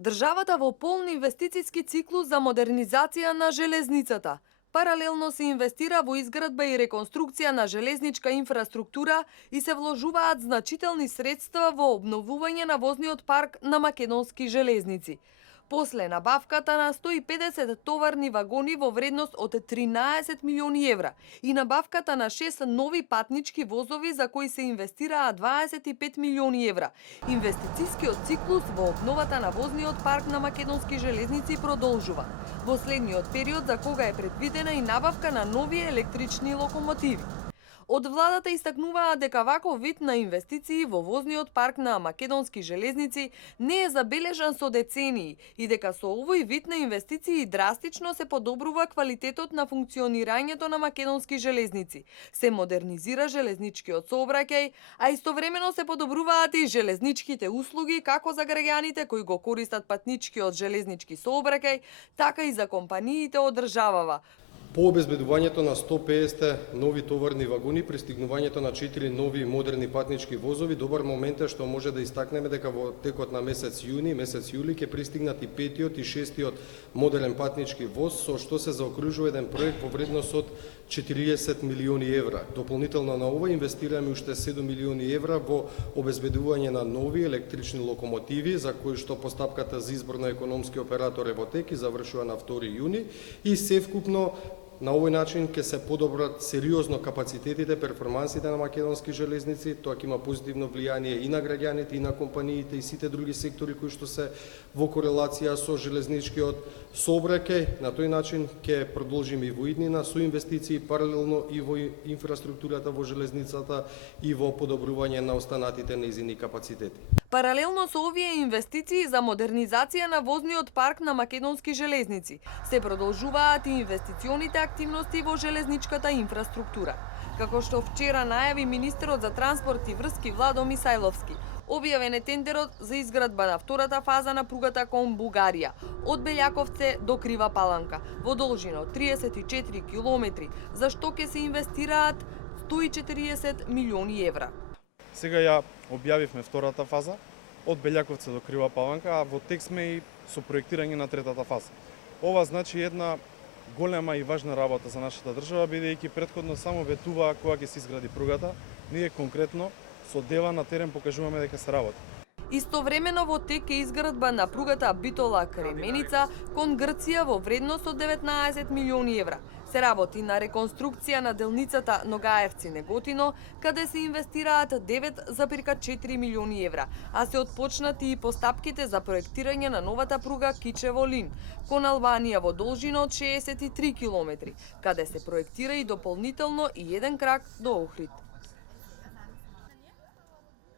Државата во полн инвестициски циклус за модернизација на железницата. Паралелно се инвестира во изградба и реконструкција на железничка инфраструктура и се вложуваат значителни средства во обновување на возниот парк на македонски железници. После набавката на 150 товарни вагони во вредност од 13 милиони евра и набавката на 6 нови патнички возови за кои се инвестираа 25 милиони евра, инвестицискиот циклус во обновата на возниот парк на македонски железници продолжува. Во следниот период за кога е предвидена и набавка на нови електрични локомотиви. Од владата истакнуваа дека ваков вид на инвестиции во возниот парк на македонски железници не е забележан со децении и дека со овој вид на инвестиции драстично се подобрува квалитетот на функционирањето на македонски железници, се модернизира железничкиот сообраќај, а истовремено се подобруваат и железничките услуги како за граѓаните кои го користат патничкиот железнички сообраќај, така и за компаниите од државава. По обезбедувањето на 150 нови товарни вагони, пристигнувањето на 4 нови модерни патнички возови, добар момент е што може да истакнеме дека во текот на месец јуни, месец јули ќе пристигнат и 5-тиот и 6-тиот модерен патнички воз, со што се заокружува еден проект во вредност од 40 милиони евра. Дополнително на ова инвестираме уште 7 милиони евра во обезбедување на нови електрични локомотиви, за кои што постапката за избор на економски оператор е во тек и завршува на 2 јуни и севкупно на овој начин ќе се подобрат сериозно капацитетите, перформансите на македонски железници, тоа ќе има позитивно влијание и на граѓаните, и на компаниите, и сите други сектори кои што се во корелација со железничкиот сообраќај. На тој начин ќе продолжиме и во иднина со инвестиции паралелно и во инфраструктурата во железницата и во подобрување на останатите нејзини капацитети. Паралелно со овие инвестиции за модернизација на возниот парк на македонски железници, се продолжуваат и инвестиционите активности во железничката инфраструктура. Како што вчера најави министерот за транспорт и врски Владо Мисајловски, објавен е тендерот за изградба на втората фаза на пругата кон Бугарија, од Белјаковце до Крива Паланка, во должина од 34 километри, за што ќе се инвестираат 140 милиони евра. Сега ја објавивме втората фаза од Белјаковце до Крива Паланка, а во тек сме и со проектирање на третата фаза. Ова значи една голема и важна работа за нашата држава, бидејќи претходно само ветуваа кога ќе се изгради пругата, ние конкретно со дела на терен покажуваме дека се работи. Истовремено во тек е изградба на пругата Битола-Кременица кон Грција во вредност од 19 милиони евра. Се работи на реконструкција на делницата Ногаевци-Неготино, каде се инвестираат 9,4 милиони евра, а се отпочнати и постапките за проектирање на новата пруга Кичево-Лин, кон Албанија во должина од 63 километри, каде се проектира и дополнително и еден крак до Охрид.